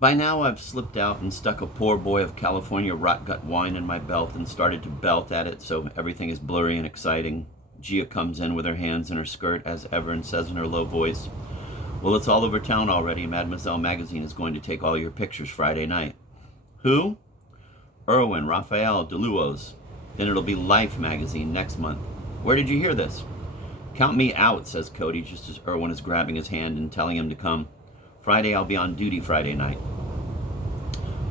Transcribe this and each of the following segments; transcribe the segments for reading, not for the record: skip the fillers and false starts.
By now I've slipped out and stuck a poor boy of California rot-gut wine in my belt and started to belt at it so everything is blurry and exciting. Gia comes in with her hands in her skirt as ever and says in her low voice, "Well, it's all over town already. Mademoiselle Magazine is going to take all your pictures Friday night." "Who?" "Irwin, Raphael, DeLuos. Then it'll be Life Magazine next month." "Where did you hear this?" "Count me out," says Cody, just as Irwin is grabbing his hand and telling him to come. "Friday I'll be on duty Friday night."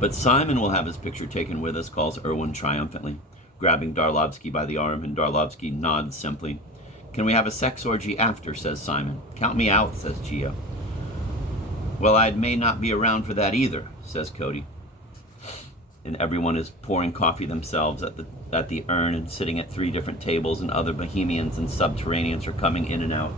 "But Simon will have his picture taken with us," calls Irwin triumphantly, grabbing Darlovsky by the arm, and Darlovsky nods simply. "Can we have a sex orgy after?" says Simon. "Count me out," says Gia. "Well, I may not be around for that either," says Cody. And everyone is pouring coffee themselves at the urn and sitting at 3 different tables, and other bohemians and subterraneans are coming in and out.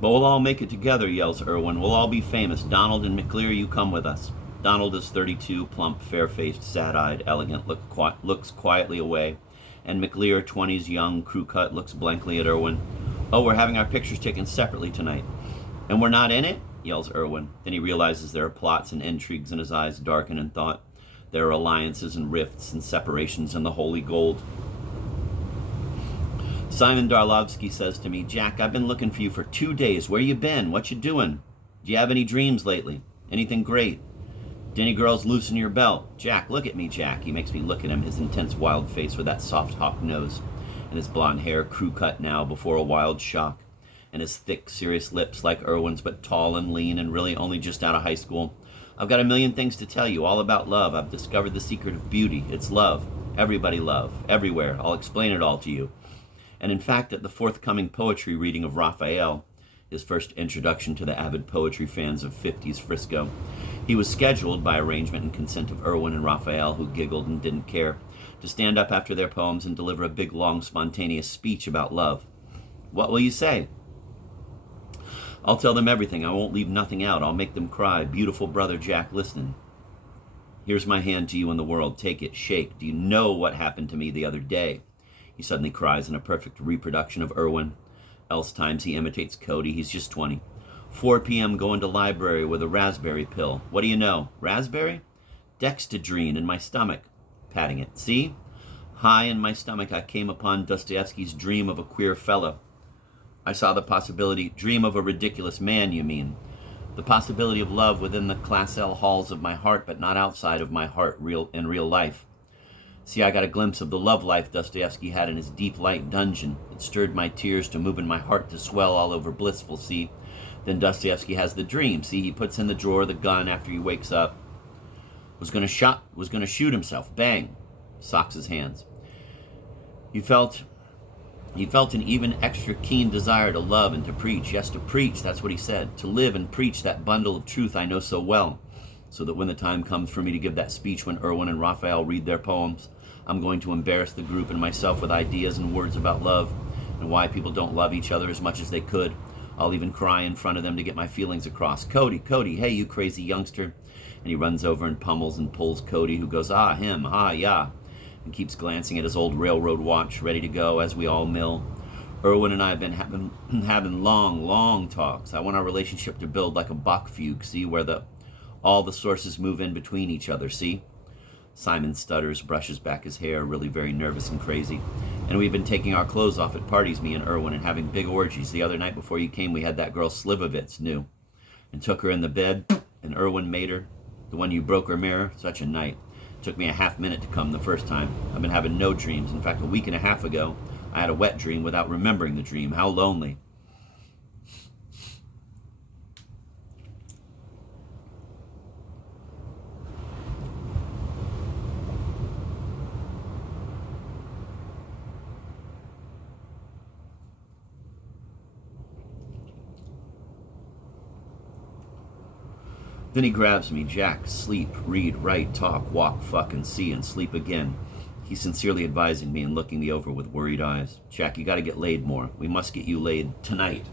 "But we'll all make it together," yells Irwin. "We'll all be famous. Donald and McClear, you come with us." Donald is 32, plump, fair-faced, sad-eyed, elegant, looks quietly away, and McClear, 20s, young, crew-cut, looks blankly at Irwin. "Oh, we're having our pictures taken separately tonight." "And we're not in it?" yells Irwin. Then he realizes there are plots and intrigues, and his eyes darken in thought. There are alliances and rifts and separations in the holy gold. Simon Darlovsky says to me, "Jack, I've been looking for you for 2 days. Where you been? What you doing? Do you have any dreams lately? Anything great? Did any girls loosen your belt? Jack, look at me, Jack." He makes me look at him, his intense wild face with that soft hawk nose, and his blonde hair crew-cut now before a wild shock, and his thick, serious lips like Irwin's, but tall and lean and really only just out of high school. "I've got a million things to tell you, all about love. I've discovered the secret of beauty. It's love. Everybody love. Everywhere. I'll explain it all to you." And in fact, at the forthcoming poetry reading of Raphael, his first introduction to the avid poetry fans of 50s Frisco, he was scheduled, by arrangement and consent of Irwin and Raphael, who giggled and didn't care, to stand up after their poems and deliver a big, long, spontaneous speech about love. "What will you say?" "I'll tell them everything. I won't leave nothing out. I'll make them cry. Beautiful brother Jack, listen. Here's my hand to you in the world. Take it. Shake. Do you know what happened to me the other day?" He suddenly cries in a perfect reproduction of Irwin. Else times he imitates Cody. He's just 20. 4 p.m. going to library with a raspberry pill. What do you know? Raspberry? Dexedrine in my stomach. Patting it. See? High in my stomach I came upon Dostoevsky's Dream of a Queer Fellow. I saw the possibility. Dream of a ridiculous man, you mean. The possibility of love within the Class L halls of my heart, but not outside of my heart in real life. See, I got a glimpse of the love life Dostoevsky had in his deep light dungeon. It stirred my tears to move and my heart to swell all over blissful, see. Then Dostoevsky has the dream, see, he puts in the drawer the gun after he wakes up. Was gonna shoot himself, bang. Socks his hands. He felt an even extra keen desire to love and to preach. Yes, to preach, that's what he said. To live and preach that bundle of truth I know so well. So that when the time comes for me to give that speech when Irwin and Raphael read their poems, I'm going to embarrass the group and myself with ideas and words about love and why people don't love each other as much as they could. I'll even cry in front of them to get my feelings across. Cody, hey, you crazy youngster." And he runs over and pummels and pulls Cody, who goes, "Ah, him, ah, yeah," and keeps glancing at his old railroad watch, ready to go as we all mill. "Irwin and I have been having long talks. I want our relationship to build like a Bach fugue, see, where all the sources move in between each other, see?" Simon stutters, brushes back his hair, really very nervous and crazy. "And we've been taking our clothes off at parties, me and Irwin, and having big orgies. The other night before you came, we had that girl Slivovitz, new, and took her in the bed, and Irwin made her. The one you broke her mirror. Such a night. Took me a half minute to come the first time. I've been having no dreams. In fact, a week and a half ago, I had a wet dream without remembering the dream. How lonely." Then he grabs me. "Jack, sleep, read, write, talk, walk, fuck, and see, and sleep again." He's sincerely advising me and looking me over with worried eyes. "Jack, you gotta get laid more. We must get you laid tonight."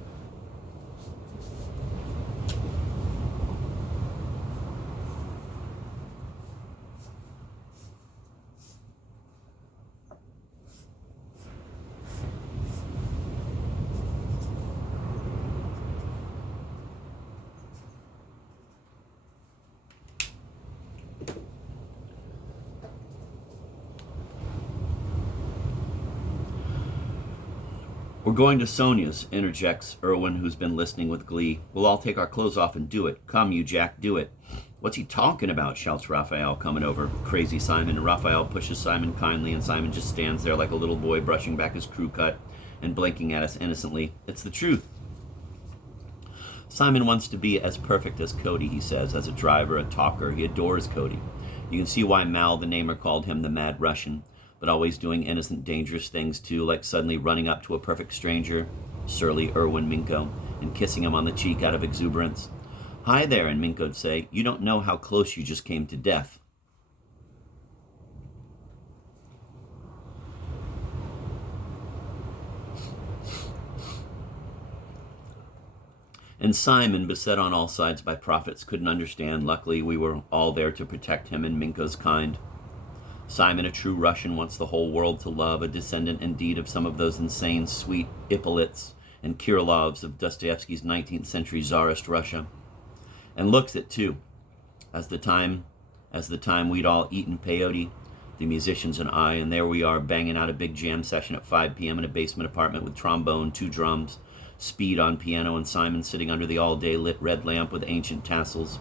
We're going to Sonia's, interjects Irwin, who's been listening with glee. We'll all take our clothes off and do it. Come, you Jack, do it. What's he talking about? Shouts Raphael, coming over. Crazy Simon. Raphael pushes Simon kindly, and Simon just stands there like a little boy brushing back his crew cut and blinking at us innocently. It's the truth. Simon wants to be as perfect as Cody, he says, as a driver, a talker. He adores Cody. You can see why Mal, the namer, called him the Mad Russian, but always doing innocent, dangerous things too, like suddenly running up to a perfect stranger, surly Irwin Minko, and kissing him on the cheek out of exuberance. Hi there, and Minko'd say, you don't know how close you just came to death. And Simon, beset on all sides by prophets, couldn't understand. Luckily, we were all there to protect him and Minko's kind. Simon, a true Russian, wants the whole world to love, a descendant indeed of some of those insane, sweet Ippolits and Kirilovs of Dostoevsky's 19th century Tsarist Russia. And looks it, too. As the time we'd all eaten peyote, the musicians and I, and there we are banging out a big jam session at 5 p.m. in a basement apartment with trombone, 2 drums, Speed on piano, and Simon sitting under the all-day lit red lamp with ancient tassels,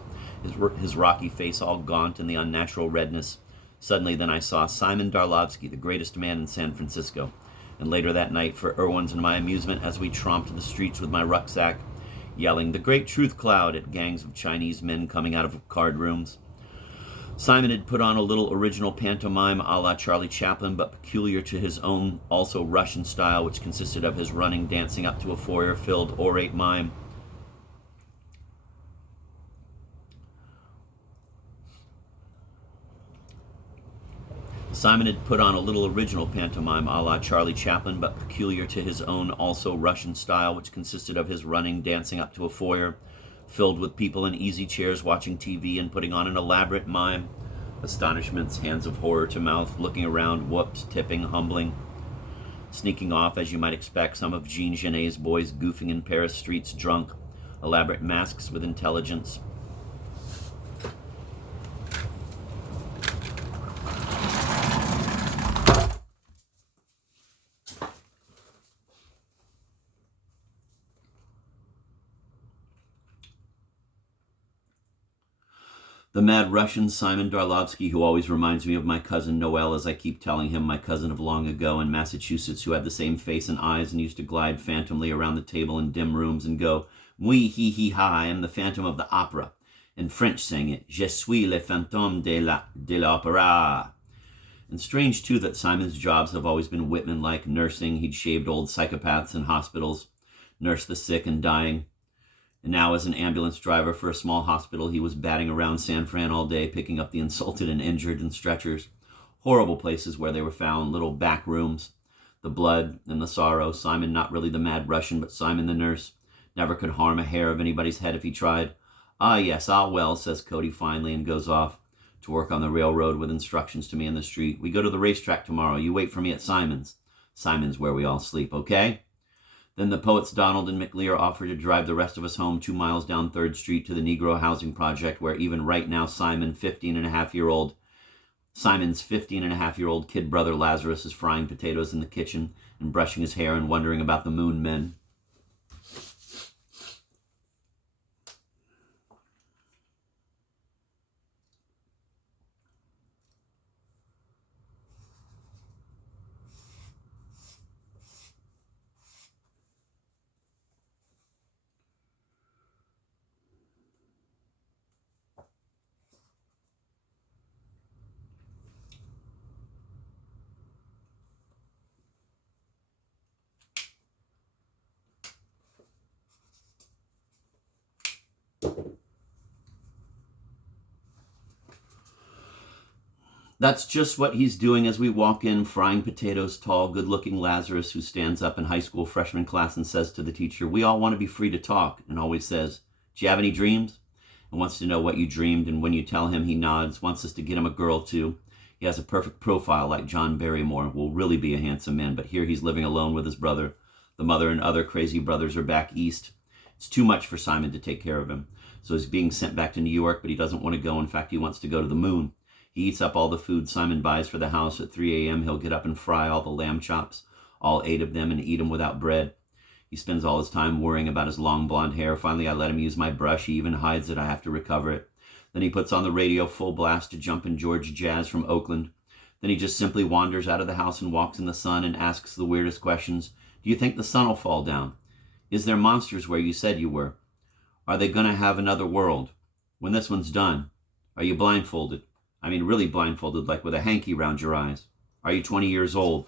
his rocky face all gaunt in the unnatural redness. Suddenly then I saw Simon Darlovsky, the greatest man in San Francisco. And later that night, for Irwin's and my amusement, as we tromped the streets with my rucksack, yelling, "The Great Truth Cloud," at gangs of Chinese men coming out of card rooms. Simon had put on a little original pantomime a la Charlie Chaplin, but peculiar to his own, also Russian style, which consisted of his running, dancing up to a foyer-filled orate mime. Simon had put on a little original pantomime a la Charlie Chaplin, but peculiar to his own, also Russian style, which consisted of his running, dancing up to a foyer, filled with people in easy chairs watching TV and putting on an elaborate mime. Astonishments, hands of horror to mouth, looking around, whooped, tipping, humbling. Sneaking off, as you might expect, some of Jean Genet's boys goofing in Paris streets drunk. Elaborate masks with intelligence. The Mad Russian, Simon Darlovsky, who always reminds me of my cousin Noel, as I keep telling him, my cousin of long ago in Massachusetts, who had the same face and eyes and used to glide phantomly around the table in dim rooms and go, "Moi, hi, hi, hi, I am the phantom of the opera." In French sang it, "Je suis le fantôme de l'opéra." And strange, too, that Simon's jobs have always been Whitman-like, nursing. He'd shaved old psychopaths in hospitals, nursed the sick and dying. And now, as an ambulance driver for a small hospital, he was batting around San Fran all day, picking up the insulted and injured in stretchers. Horrible places where they were found, little back rooms. The blood and the sorrow. Simon, not really the Mad Russian, but Simon the nurse. Never could harm a hair of anybody's head if he tried. "Ah, yes, ah, well," says Cody finally, and goes off to work on the railroad with instructions to me in the street. "We go to the racetrack tomorrow. You wait for me at Simon's. Simon's where we all sleep, okay?" Then the poets Donald and McLear offer to drive the rest of us home 2 miles down 3rd Street to the Negro Housing Project, where even right now Simon's 15-and-a-half-year-old kid brother Lazarus is frying potatoes in the kitchen and brushing his hair and wondering about the moon men. That's just what he's doing as we walk in, frying potatoes, tall, good-looking Lazarus, who stands up in high school freshman class and says to the teacher, "We all want to be free to talk," and always says, "Do you have any dreams?" And wants to know what you dreamed, and when you tell him, he nods, wants us to get him a girl, too. He has a perfect profile like John Barrymore, will really be a handsome man, but here he's living alone with his brother. The mother and other crazy brothers are back east. It's too much for Simon to take care of him. So he's being sent back to New York, but he doesn't want to go. In fact, he wants to go to the moon. He eats up all the food Simon buys for the house. At 3 a.m., he'll get up and fry all the lamb chops, all 8 of them, and eat 'em without bread. He spends all his time worrying about his long blonde hair. Finally, I let him use my brush. He even hides it. I have to recover it. Then he puts on the radio full blast to Jumpin' George Jazz from Oakland. Then he just simply wanders out of the house and walks in the sun and asks the weirdest questions. Do you think the sun will fall down? Is there monsters where you said you were? Are they going to have another world? When this one's done, are you blindfolded? I mean, really blindfolded, like with a hanky round your eyes. Are you 20 years old?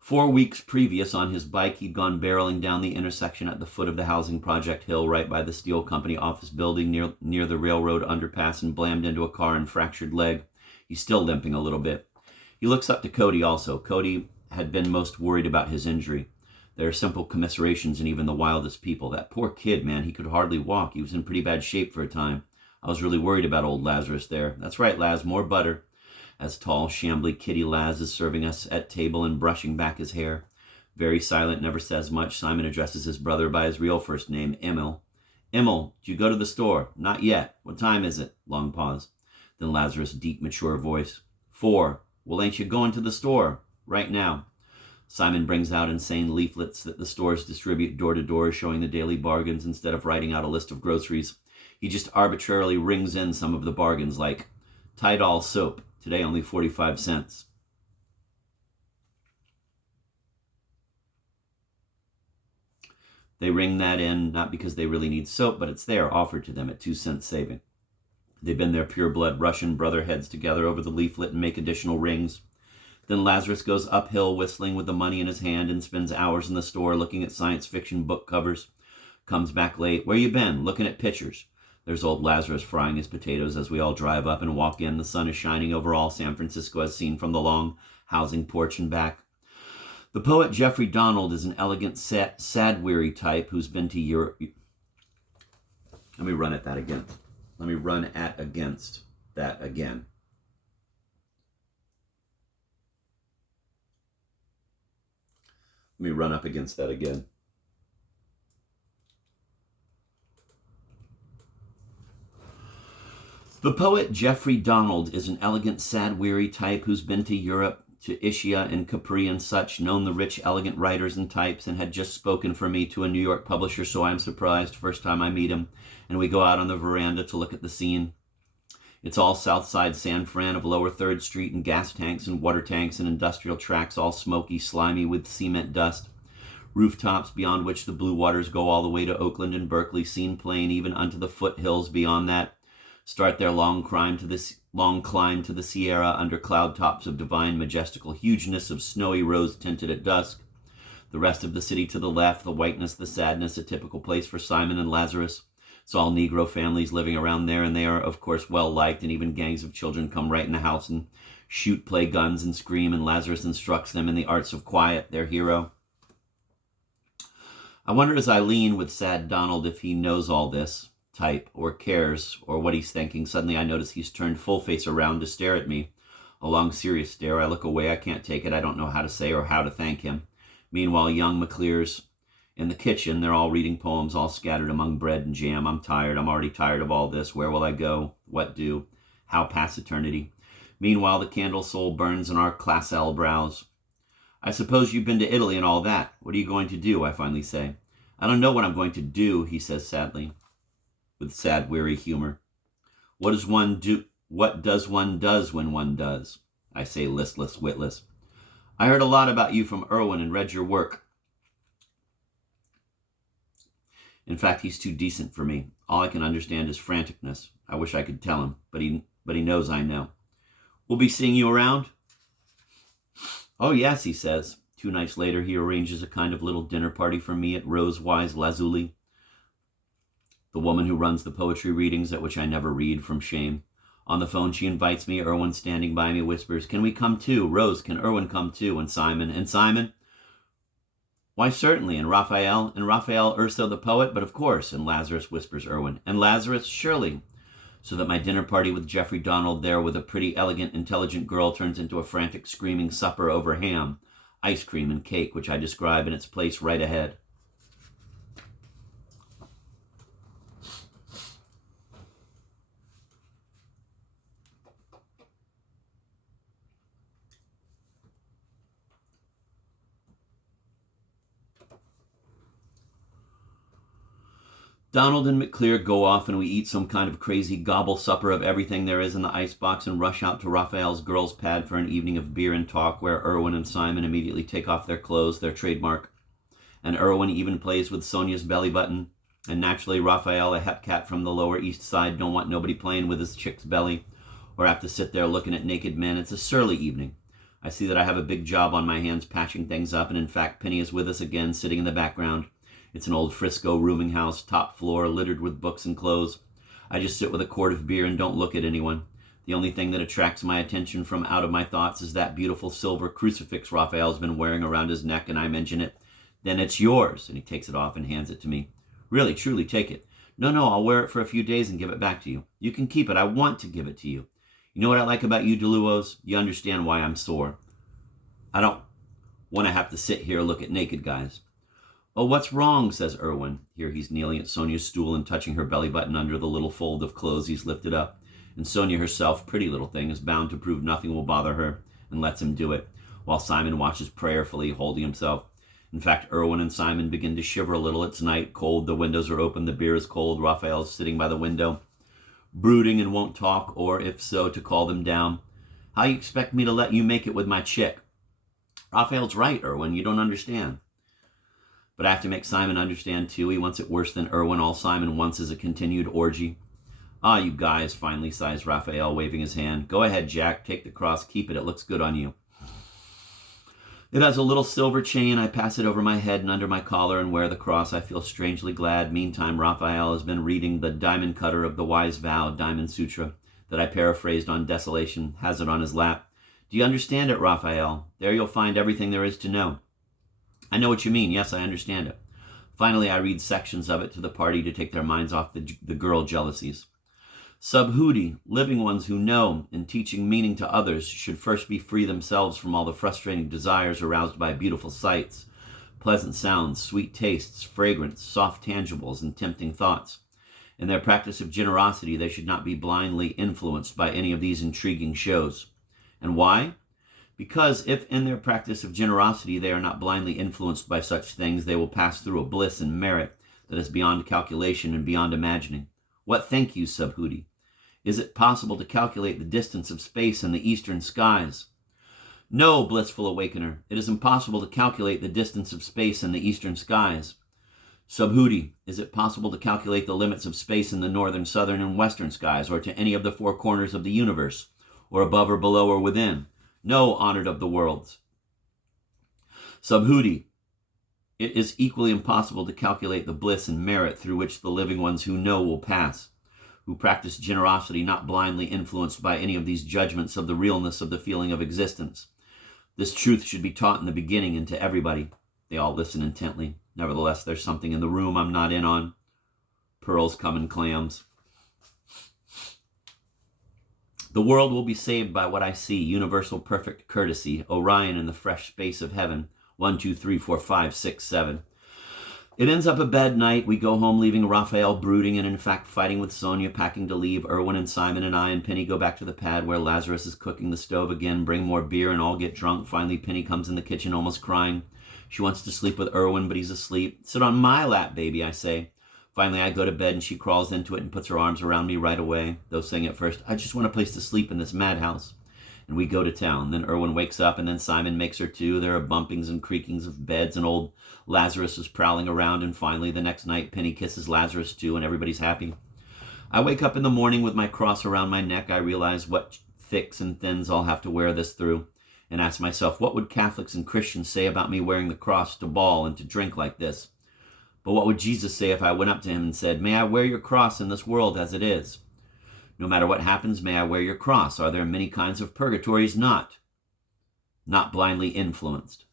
4 weeks previous, on his bike, he'd gone barreling down the intersection at the foot of the housing project hill right by the steel company office building near the railroad underpass and blammed into a car and fractured leg. He's still limping a little bit. He looks up to Cody also. Cody had been most worried about his injury. There are simple commiserations in even the wildest people. That poor kid, man, he could hardly walk. He was in pretty bad shape for a time. I was really worried about old Lazarus there. That's right, Laz, more butter. As tall, shambly Kitty Laz is serving us at table and brushing back his hair. Very silent, never says much, Simon addresses his brother by his real first name, Emil. Emil, did you go to the store? Not yet. What time is it? Long pause. Then Lazarus' deep, mature voice. 4. Well, ain't you going to the store? Right now. Simon brings out insane leaflets that the stores distribute door to door, showing the daily bargains instead of writing out a list of groceries. He just arbitrarily rings in some of the bargains, like Tidal soap, today only 45 cents. They ring that in, not because they really need soap, but it's there, offered to them at 2 cents saving. They've been their pure-blood Russian brother heads together over the leaflet and make additional rings. Then Lazarus goes uphill, whistling with the money in his hand, and spends hours in the store looking at science fiction book covers. Comes back late. Where you been? Looking at pictures. There's old Lazarus frying his potatoes as we all drive up and walk in. The sun is shining over all San Francisco as seen from the long housing porch and back. The poet Jeffrey Donald is an elegant, sad, weary type who's been to Europe. Let me run at that again. Let me run at against that again. Let me run up against that again. The poet Jeffrey Donald is an elegant, sad, weary type who's been to Europe, to Ischia and Capri and such, known the rich, elegant writers and types, and had just spoken for me to a New York publisher, so I'm surprised first time I meet him, and we go out on the veranda to look at the scene. It's all South Side San Fran of Lower 3rd Street and gas tanks and water tanks and industrial tracks, all smoky, slimy with cement dust. Rooftops beyond which the blue waters go all the way to Oakland and Berkeley, seen plain even unto the foothills beyond that. Start their long climb to the Sierra under cloud tops of divine majestical hugeness of snowy rose tinted at dusk. The rest of the city to the left, the whiteness, the sadness, a typical place for Simon and Lazarus. It's all Negro families living around there, and they are, of course, well-liked, and even gangs of children come right in the house and shoot, play guns, and scream, and Lazarus instructs them in the arts of quiet, their hero. I wonder as I lean with sad Donald if he knows all this type, or cares, or what he's thinking. Suddenly I notice he's turned full face around to stare at me. A long, serious stare. I look away. I can't take it. I don't know how to say or how to thank him. Meanwhile, young McClear's in the kitchen. They're all reading poems, all scattered among bread and jam. I'm tired. I'm already tired of all this. Where will I go? What do? How pass eternity? Meanwhile, the candle soul burns in our Class L brows. I suppose you've been to Italy and all that. What are you going to do? I finally say. I don't know what I'm going to do, he says sadly, with sad, weary humor. What does one do? What does one does when one does? I say listless, witless. I heard a lot about you from Irwin and read your work. In fact, he's too decent for me. All I can understand is franticness. I wish I could tell him, but he knows I know. We'll be seeing you around? Oh, yes, he says. 2 nights later, he arranges a kind of little dinner party for me at Rosewise Lazuli, the woman who runs the poetry readings at which I never read from shame. On the phone, she invites me. Irwin, standing by me, whispers, "Can we come too? Rose, can Irwin come too?" And Simon? Why, certainly. And Raphael? And Raphael Urso the poet? But of course. And Lazarus, whispers Irwin. And Lazarus? Surely. So that my dinner party with Jeffrey Donald there with a pretty, elegant, intelligent girl turns into a frantic, screaming supper over ham, ice cream, and cake, which I describe in its place right ahead. Donald and McClear go off and we eat some kind of crazy gobble supper of everything there is in the icebox and rush out to Raphael's girls' pad for an evening of beer and talk where Erwin and Simon immediately take off their clothes, their trademark. And Erwin even plays with Sonia's belly button. And naturally, Raphael, a hepcat from the Lower East Side, don't want nobody playing with his chick's belly or have to sit there looking at naked men. It's a surly evening. I see that I have a big job on my hands patching things up, and in fact, Penny is with us again, sitting in the background. It's an old Frisco rooming house, top floor, littered with books and clothes. I just sit with a quart of beer and don't look at anyone. The only thing that attracts my attention from out of my thoughts is that beautiful silver crucifix Raphael's been wearing around his neck, and I mention it. Then it's yours, and he takes it off and hands it to me. Really, truly, take it. No, I'll wear it for a few days and give it back to you. You can keep it. I want to give it to you. You know what I like about you, DeLuos? You understand why I'm sore. I don't want to have to sit here and look at naked guys. Oh, what's wrong, says Erwin. Here he's kneeling at Sonia's stool and touching her belly button under the little fold of clothes he's lifted up. And Sonia herself, pretty little thing, is bound to prove nothing will bother her and lets him do it, while Simon watches prayerfully, holding himself. In fact, Erwin and Simon begin to shiver a little. It's night, cold, the windows are open, the beer is cold. Raphael's sitting by the window, brooding and won't talk, or if so, to call them down. How you expect me to let you make it with my chick? Raphael's right, Erwin, you don't understand. But I have to make Simon understand, too. He wants it worse than Erwin. All Simon wants is a continued orgy. Ah, you guys, finally sighs Raphael, waving his hand. Go ahead, Jack. Take the cross. Keep it. It looks good on you. It has a little silver chain. I pass it over my head and under my collar and wear the cross. I feel strangely glad. Meantime, Raphael has been reading the Diamond Cutter of the Wise Vow, Diamond Sutra, that I paraphrased on Desolation, has it on his lap. Do you understand it, Raphael? There you'll find everything there is to know. I know what you mean. Yes, I understand it. Finally, I read sections of it to the party to take their minds off the girl jealousies. Subhuti, living ones who know and teaching meaning to others should first be free themselves from all the frustrating desires aroused by beautiful sights, pleasant sounds, sweet tastes, fragrance, soft tangibles, and tempting thoughts. In their practice of generosity, they should not be blindly influenced by any of these intriguing shows. And why? Because if in their practice of generosity they are not blindly influenced by such things, they will pass through a bliss and merit that is beyond calculation and beyond imagining. What think you, Subhuti? Is it possible to calculate the distance of space in the eastern skies? No, blissful awakener, it is impossible to calculate the distance of space in the eastern skies. Subhuti, is it possible to calculate the limits of space in the northern, southern, and western skies, or to any of the four corners of the universe, or above or below or within? No, honored of the worlds. Subhuti, it is equally impossible to calculate the bliss and merit through which the living ones who know will pass, who practice generosity not blindly influenced by any of these judgments of the realness of the feeling of existence. This truth should be taught in the beginning and to everybody. They all listen intently. Nevertheless, there's something in the room I'm not in on. Pearls come in clams. The world will be saved by what I see, universal perfect courtesy, Orion in the fresh space of heaven, 1, 2, 3, 4, 5, 6, 7. It ends up a bad night. We go home leaving Raphael brooding and in fact fighting with Sonia, packing to leave. Erwin and Simon and I and Penny go back to the pad where Lazarus is cooking the stove again, bring more beer and all get drunk. Finally, Penny comes in the kitchen almost crying. She wants to sleep with Erwin, but he's asleep. Sit on my lap, baby, I say. Finally, I go to bed and she crawls into it and puts her arms around me right away, though saying at first, I just want a place to sleep in this madhouse. And we go to town. Then Erwin wakes up and then Simon makes her too. There are bumpings and creakings of beds and old Lazarus is prowling around. And finally, the next night, Penny kisses Lazarus too and everybody's happy. I wake up in the morning with my cross around my neck. I realize what thicks and thins I'll have to wear this through and ask myself, what would Catholics and Christians say about me wearing the cross to bawl and to drink like this? But what would Jesus say if I went up to him and said, may I wear your cross in this world as it is? No matter what happens, may I wear your cross. Are there many kinds of purgatories? Not blindly influenced.